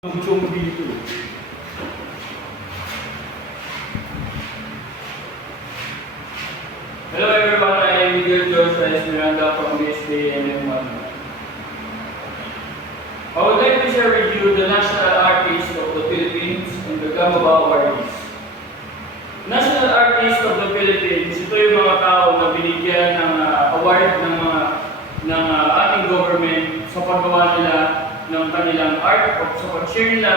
Yung dito. Hello everyone, I am Miguel George Miranda from BSD NM1. I would like to share with you the national artist of the Philippines and the Gamaba Awardees. National Artist of the Philippines, ito yung mga tao na binigyan ng award ng ating government sa paggawa nila ng kanilang art o sa pag-share nila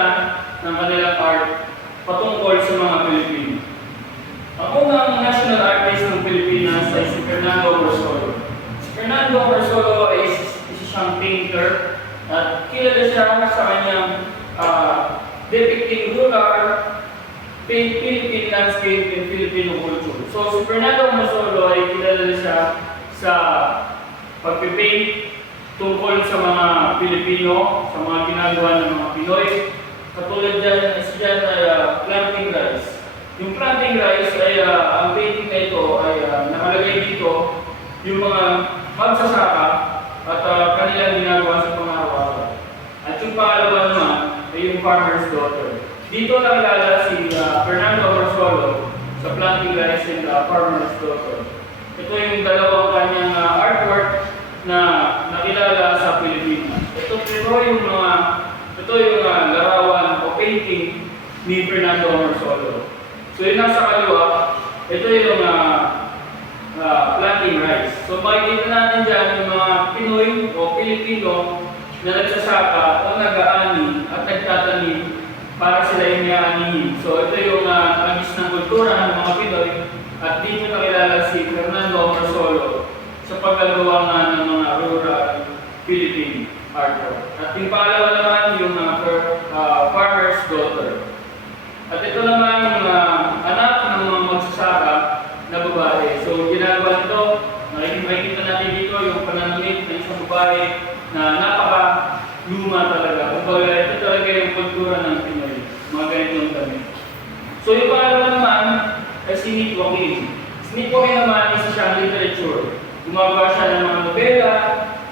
ng kanilang art patungkol sa mga Pilipino. Ang unang national artist ng Pilipinas ay si Fernando Marsolo. Si Fernando Marsolo ay isa siyang painter at kilala siya sa kanyang depicting rural Philippine landscape and Filipino culture. So si Fernando Marsolo ay kilala siya sa pagpipaint tungkol sa mga Pilipino, sa mga ginagawa ng mga Pinoy. Katulad dyan, isa dyan ay planting rice. Yung planting rice ay, ang painting na ito ay nakalagay dito yung mga magsasaka at kanilang ginagawa sa pang-araw-araw. At yung pangalawa naman ay yung farmer's daughter. Dito nakilala si Fernando Marsolo sa planting rice and farmer's daughter. Ito yung dalawang kanyang artwork na nakilala sa Pilipinas. Ito yung larawan o painting ni Fernando Marsolo. So yung nasa kaliwa, ito yung planting rice. So makikita natin dyan yung mga Pinoy o Pilipino na nagsasaka o nag-aani at nagtatanim para sila yung iaanihin. So ito yung agis ng kultura ng mga Pinoy at dito nakilala si Fernando Marsolo sa paggagawa nga ng mga rural Philippine artwork. At yung pangalawa naman yung farmer's daughter. At ito naman yung anak ng mga magsasaka na babae. So ginagawa nito, makikita natin dito yung pananamit ng isang babae na napaka-luma talaga. Kumbaga ito talaga yung kultura ng Pinoy. Mga ganitong damit. So yung pangalawa naman ay si Nick Joaquin. Si Nick Joaquin naman isa siyang literature. Gumagawa siya ng mga nobela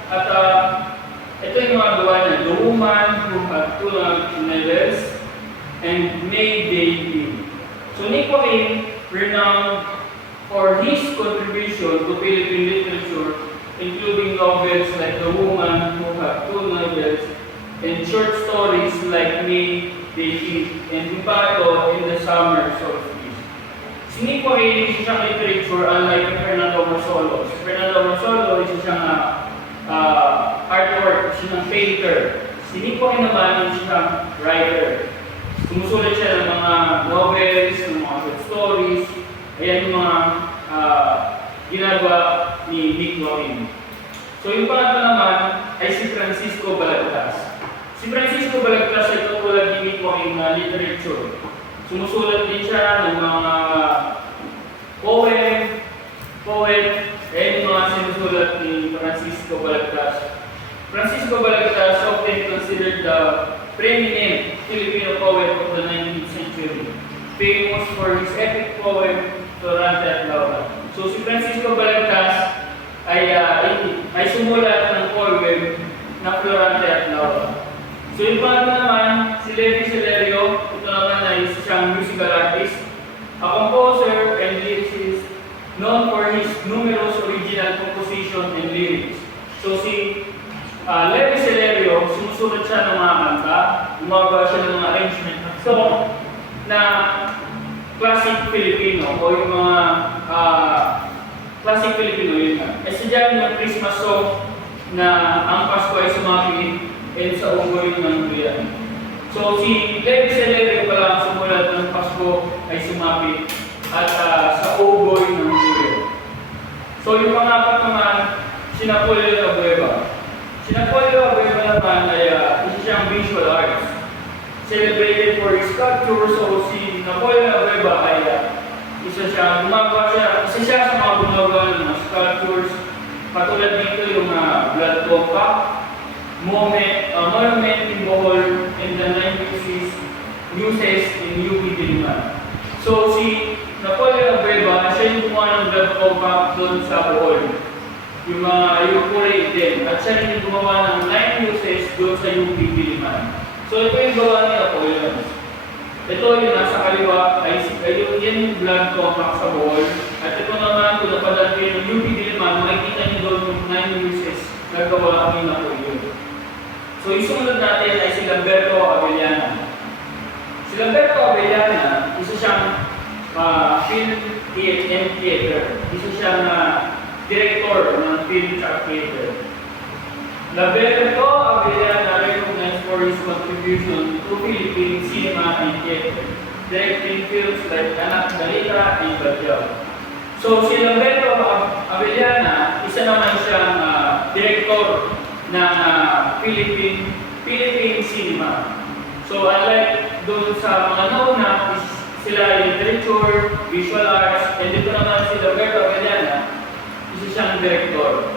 at ito yung mga gawa niya, The Woman Who Had Two Novels and May Day Live. So Nick Joaquin, renowned for his contribution to Philippine literature, including novels like The Woman Who Had Two Novels and short stories like May Day Live and Impato in the Summer Solstice. Si Nick Joaquin, isa siyang literature unlike Fernando Marsolo. Si Fernando Marsolo, isa siyang artwork, isa siyang painter. Si Nick Joaquin naman, isa siyang writer. Sumusulat siya ng mga novels, ng mga short stories. Ayan yung mga ginagawa ni Nick Joaquin. So yung pangatlo naman ay si Francisco Balagtas. Si Francisco Balagtas ay katulad ni Nick Joaquin na literature. Sumusulat din siya ng mga poet, and mga sinusulat ni Francisco Balagtas. Francisco Balagtas often considered the preeminent Filipino poet of the 19th century, famous for his epic poem, Torrante at Laura. So si Francisco Balagtas ay sumulat ng poem na Florante at Laura. So yung pangalan naman, si Levi Celerio, ito naman ay isang musical artist, a composer and lyricist known for his numerous original composition and lyrics. So si Levi Celerio, sumusulat siya ng mga kanta, gumagawa siya ng mga arrangement ng song na classic Filipino o yung mga classic Filipino yun nga. Isa dyan yung Christmas song na ang Pasko ay sumapit and sa unggoy ng duyan. So si Levi Celerio pala ang sumulat ng Pasko ay sumapit at sa unggoy ng duyan. So yung pangapat naman, si Napoleon Abueva. Si Napoleon Abueva naman ay isa siyang visual arts. Celebrated for his sculpture. So si Napoleon Abueva ay isa siya sa mga gumagawa ng mga sculptures. Katulad dito yung Blood Compact, Monument in Bohol, and the 9 Muses in UP Diliman. So si Napoleon Abueva, siya yung gumawa ng Blood Compact doon sa Bohol. Yung mga kulay itim. At siya rin yung gumawa ng 9 Muses doon sa UP Diliman. So ito yung gawa ni Apollon. Ito yung nasa kaliwa ay yung blood compact sa ball. At ito naman, kung napadal kayo ng UP Diliman, makikita nyo doon yung 9 uses na gawa ni Apollon. So yung sumunod natin ay si Lamberto Avellana. Si Lamberto Avellana, isa siyang film and theater. Isa siyang director ng film at theater. Lamberto Avellana recognized for his contribution to Philippine cinema and theater, directing films like Anak Balita and Badyaw. So si Lamberto Avellana, isa naman siyang director ng Philippine cinema. So unlike doon sa mga nauna, sila yung literature, visual arts, and dito naman si Lamberto Avellana, isa siyang director.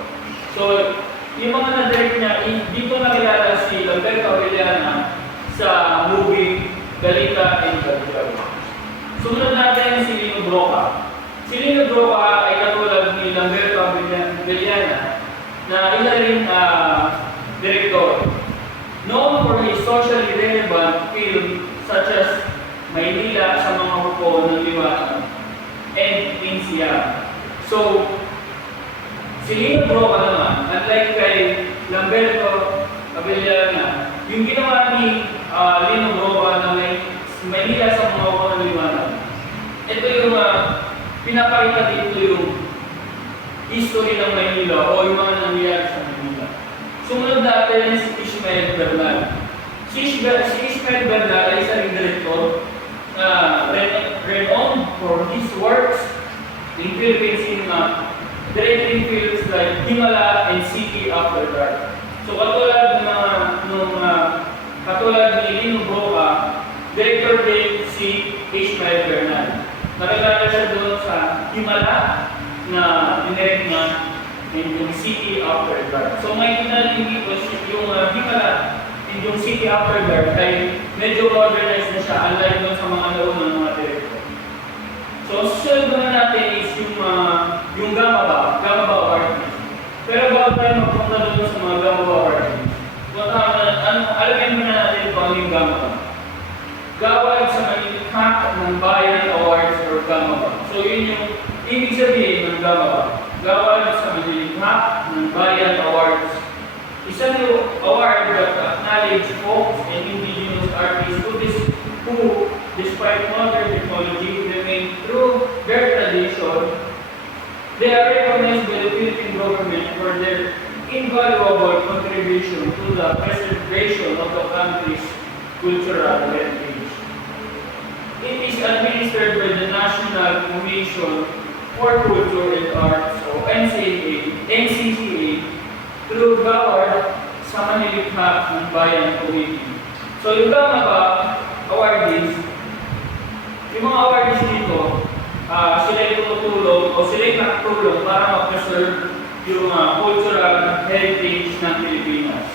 So yung mga na-direct niya, dito nakilala si Lamberto Avellana sa movie Balita and Badyaw. Sumunod natin si Lino Broca. Si Lino Broca ay katulad ni Lamberto Avellana na isa rin director. Known for his socially relevant film such as Maynila sa mga huko ng liwanag and Insia. So, si Lino Broca naman, unlike kay Lamberto Avellana, yung ginawa ni Lino Broca na Maynila sa mga huko ng liwanag, ito yung pinapakita dito yung history ng Maynila o yung mga nangyayari sa Maynila. Sumunod natin si Ishmael Bernal. Si Ishmael Bernal ay isang director renowned for his works in Philippine cinema, directing films like Himala and City After Dark. So katulad ni Lino Broca, director din si Ishmael Bernal. Nakilala siya doon sa Himala na dinirect niya yung City After Dark. So makikita niyo dito yung Himala and yung City After Dark ay medyo modernized na siya unlike doon sa mga naunang mga director. So susunod naman natin is yung Gamma Ba artist. Pero bago tayo magpunta doon sa mga Gamma Ba artist, alamin muna natin kung ano yung Gamma Ba. Gawad sa Manilikha ng Bayan Awards or Gamma Ba. So yun yung ibig sabihin ng Gamma Ba. Gawad sa Manilikha ng Bayan Awards. Isang award that acknowledge folk and indigenous artists who, despite modern technology, remain true their tradition. They are recognized by the Philippine government for their invaluable contribution to the preservation of the country's cultural heritage. It is administered by the National Commission for Culture and Arts, o NCCA, through Gawad sa Manilikha ng Bayan Committee. So yung Gamma Ba awardees, yung mga awardees dito, sila yung tumutulong o sila yung nakatulong para mag-preserve yung cultural heritage ng Pilipinas.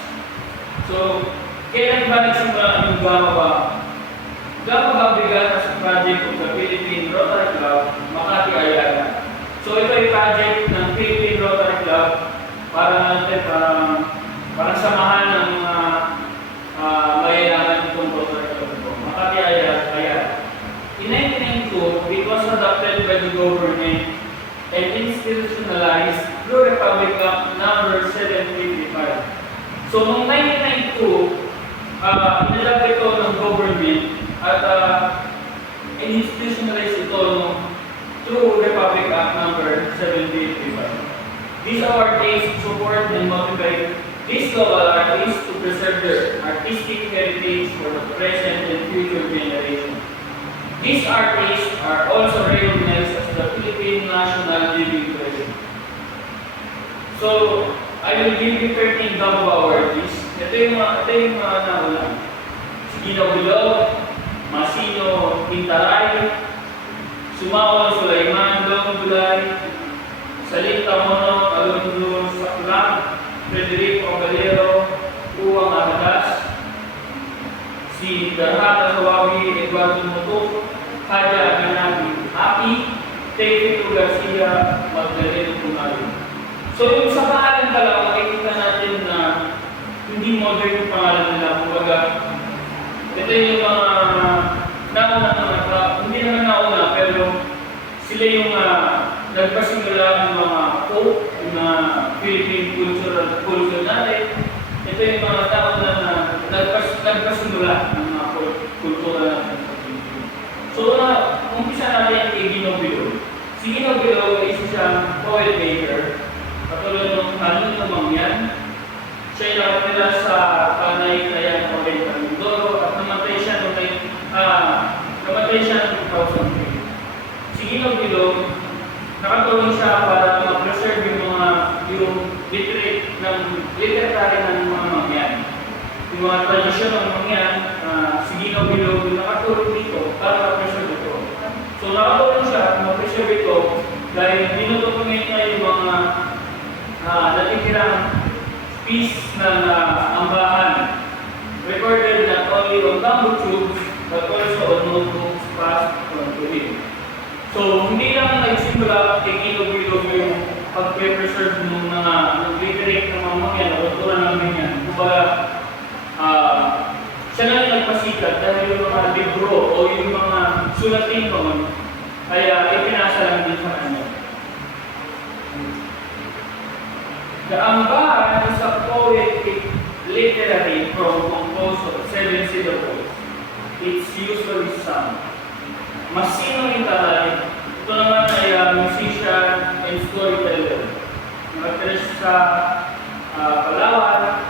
So, kailan ba nagsimula yung Gamma Ba? Gamma Ba began as a project of the Philippine Rotary Club, Makati, Ayala. So ito ay project ng Philippine Rotary Club para samahan ng mayayaman itong Rotary Club ito. Makati, Ayala. In 1992, it was adopted by the government and institutionalized through Republic Act number 755. So noong 1992, inadapt ito ng government at institutionalized ito through Republic Act number 755. These awardees support and motivate these local artists to preserve their artistic heritage for the present and future generation. These artists are also recognized as the Philippine National Living Treasure. So, I will give you 13 Gamma Ba awardees. Ito yung mga nauna. Si Gino Bulog, Masino Tintaray, Sumawon Sulaiman Dong Bulay, Salita Mono Alonso Saklan, Federico Galero, Uwang Agadas, si Darhata Sawawi Eduardo Mutuk, Haja Aganabi Api, Tevito Garcia, Magdaleno Punayo. So yung sa pangalan pa lang, makikita natin na hindi modern yung pangalan nila. Kumbaga, Ito yung mga nauna na, hindi naman nauna, pero sila yung nagpasimula ng mga folk, yung mga Philippine culture natin. Ito yung mga tao na nagpasimula ng mga kultura natin sa Pilipinas. So, umpisa natin kay Gino Bilog. Si Gino Bilog ay isa siyang poet maker. Katulad ng Anong yan. Siya ay nakatira sa Panay-Tayan o Mindoro at namatay siya noong 2003. Si Gino Bilog, nakatulong siya para ma-preserve yung literary ng mga mangyan. Yung mga tradisyon ng mangyan, si Gino Bilog nakatulong dito para ma-preserve ito. So nakatulong siya at ma-preserve ito dahil dinudokument niya yung mga natitirang piece ng ambahan, recorded not only on bamboo tubes but also on notebooks passed on to him. So, hindi lang nagsimula kay Gino Bilog yung pag-preserve ng mga nag-literate ng mga mangyan o kultura namin yan. Kumbaga, siya na yung nagpasikat dahil yung mga libro o yung mga sulatin noon ay ipinasa lang din sa kanya. The Ambahan is a poetic literary prose composed of 7 syllables. It's usually sung. Masino Intaray, ito naman ay musician and storyteller. Nakatira siya sa Palawan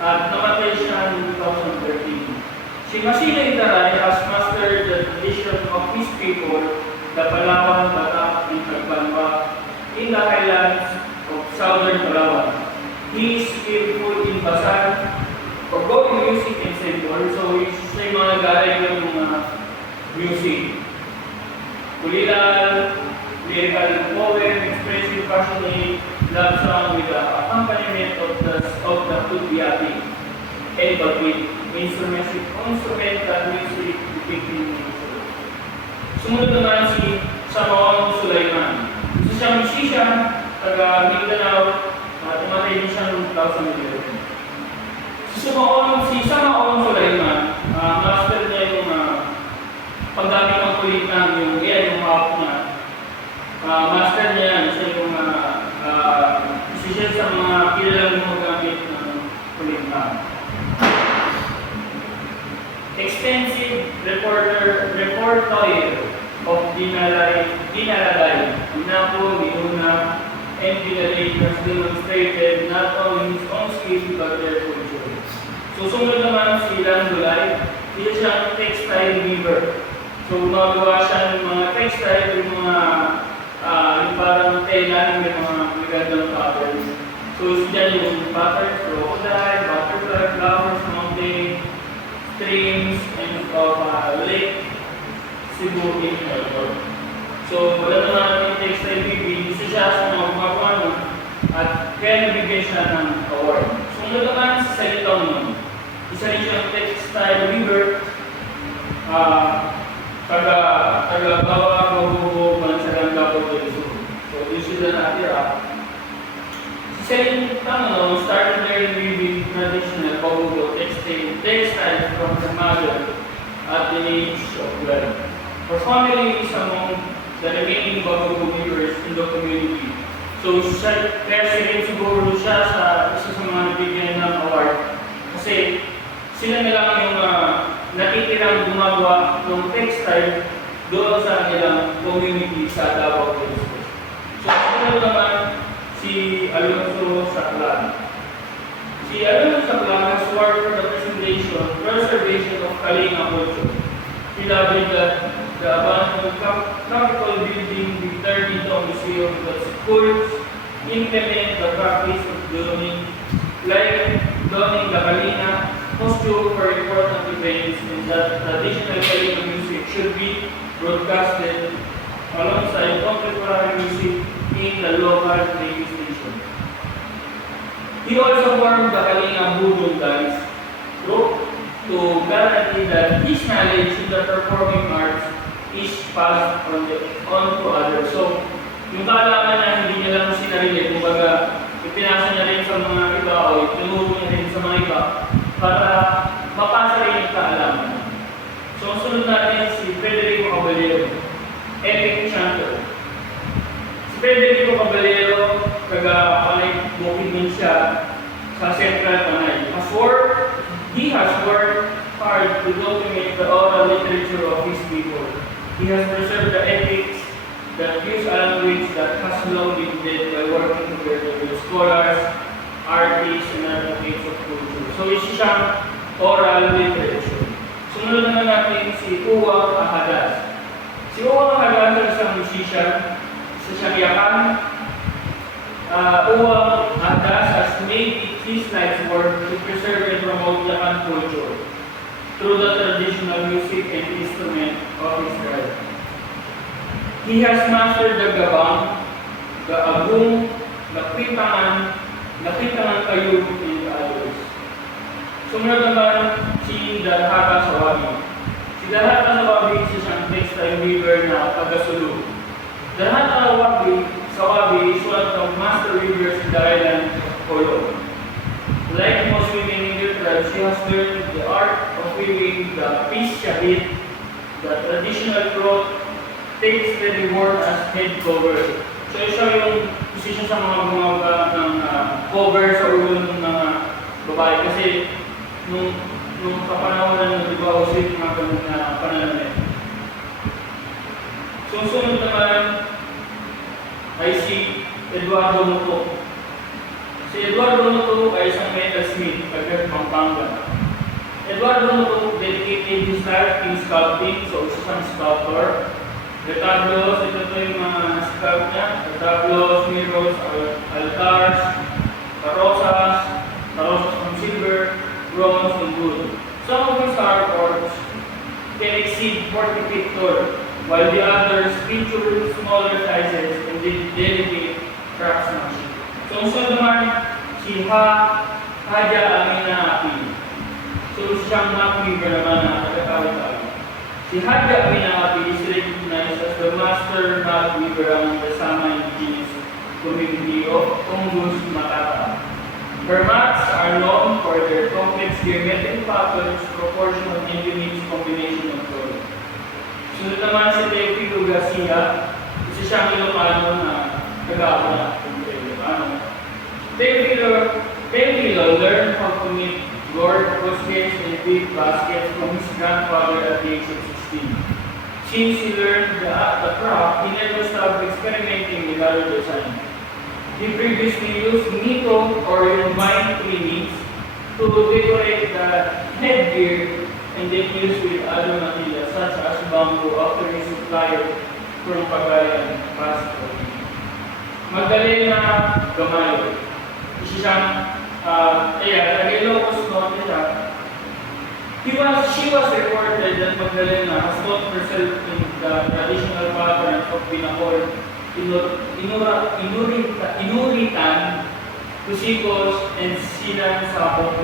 at namatay siya in 2013. Si Masino Intaray has mastered the tradition of his people, the Palawan, Batak, and Tagbanwa, in the highlands of southern Palawan. He is skillful in basan, forgotten music and centaur, so siya yung mga galing ng mga music. Kulilal, lyrical poem, expressive, passionate, love song with the accompaniment of the Tubiati, and but with instrumental music depicting nature. Sumunod naman si Samaon Sulaiman. Isa siyang musician, taga Mindanao, at tumatay din siya noong 2011. Si Samaon Sulaiman, master niya yung paggamit ng kulitan, yung hawak niya. Master niya yan, siya yung isa sa mga kilalang gumagamit ng kulitan. Extensive repertoire of Dinalalay, Napo, Luna, and Pinalay has demonstrated not only his own skill but their culture. Susunod naman si Landulay, siya siyang textile weaver. So magawa siya ng mga textile, yung mga yung parang tela ng mga magandang patterns. So siya yung pattern, crocodile, butterfly, flowers, mountain, streams, and lake, Cebu, in Melbourne. So wala naman yung textile weaving, isa siya sa mga gumagawa nun at kaya nabigyan siya ng award. Sunod naman sa Salitaw nun, isa rin siyang textile weaver, taga-gawa, mabubo, mansarang po del Sur. So yun sila natira. Si Salitaw started learning weaving traditional pabubo textile from the mother at the age of 12. Her family is among the remaining Bagugo weavers in the community. So, kaya siguro siya sa isa sa mga nabigyan ng award. Kasi sila na lang yung natitirang gumagawa ng textile doon sa kanilang community sa Davao del Sur. So, ano naman si Alonso Saclan. Si Alonso Saclan has worked for the preservation of Kalinga culture. He labeled that the abandoned Capitol building be turned into a museum that schools implement the practice of donning the Kalinga costume for important events, and that traditional Kalinga music should be broadcasted alongside contemporary music in the local radio station. He also formed the Kalinga Budong Dance group to guarantee that his knowledge in the performing arts is passed on to others. So, yung kaalaman na hindi niya lang sinarili, kumbaga, ipinasa niya rin sa mga iba o itinuro niya rin sa mga iba para mapasa rin yung kaalaman. Caballero. Epic chanter. Si Federico Caballero, taga Panay Bukid din siya sa Central Panay. He has worked hard to document the oral literature of his people. He has preserved the epics that use a language that has long been dead by working together with scholars, artists, and advocates of culture. So, isa siyang oral literature. Sumunod naman natin si Uwang Ahadas. Si Uwang Ahadas ay isang musician sa siyang Yakan. Uwang Ahadas has made it his life's work to preserve and promote Yakan culture through the traditional music and instrument of his tribe. He has mastered the gabang, the agong, the kitangan kayo, and others. Sumunod naman si Dalhata Sawabi. Si Dalhata Sawabi is isang textile weaver na taga-Sulu. Dalhata Sawabi is one of the master weavers in the island of Colo. Like most women in their tribe, she has learned the art of weaving the piece shahid, the traditional cloth textile worn as head cover. So, isa yung position sa mga gumawa ng cover sa ulo ng mga babae. Kasi, nung kapanahonan ng di ba, usip mga ganun na pananamit. So, sunod naman ay si Eduardo Muto. Si Eduardo Muto ay isang metalsmith, taga Pampanga. Eduardo Muto dedicated his life in sculpting, so isang sculptor. Retablos, ito yung mga sculpt niya. Retablos, mirrors, altars, carrozas from silver, bronze, and wood. Some of his artworks can exceed 40 feet tall, while the others feature smaller sizes and delicate craftsmanship. So, naman si Haja Amina Api. So, siyang map-weaver naman na taga-Tawid-Tawid. Si Haja Amina Api is recognized as the master map-weaver among the Sama indigenous community of Ongus, Makata. Her mats are known for their complex geometric patterns, proportional and unique combination of colors. Sunod naman si Teofilo Garcia, isa siyang Ilocano na taga-Apona. Teofilo learned how to knit gourd, crossets, and weave baskets from his grandfather at the age of 16. Since he learned the craft, he never stopped experimenting with other designs. He previously used nito or yung vine trimmings to decorate the headgear and then used with other materials such as bamboo after his supplier from Pagayan, Pasco. Magdalena Gamayo. Isa siyang, Ilocos Norte siya. She was reported that Magdalena has taught herself in the traditional patterns of Binacor, Inuritan, Kusikos, and Silang Sapok.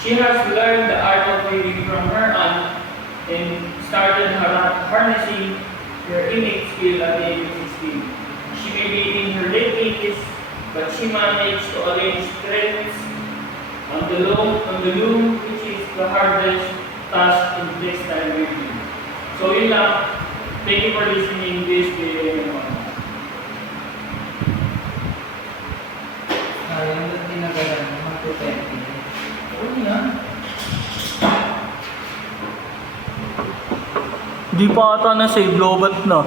She has learned the art of weaving from her aunt and started harnessing her innate skill at the age of 16. She may be in her late 80s, but she managed to arrange threads on the loom, which is the hardest task in textile weaving. So yun lang. Thank you for listening this video. Yung tinagalan, mag-20. Oo na. Di pa ata na save, lobat na.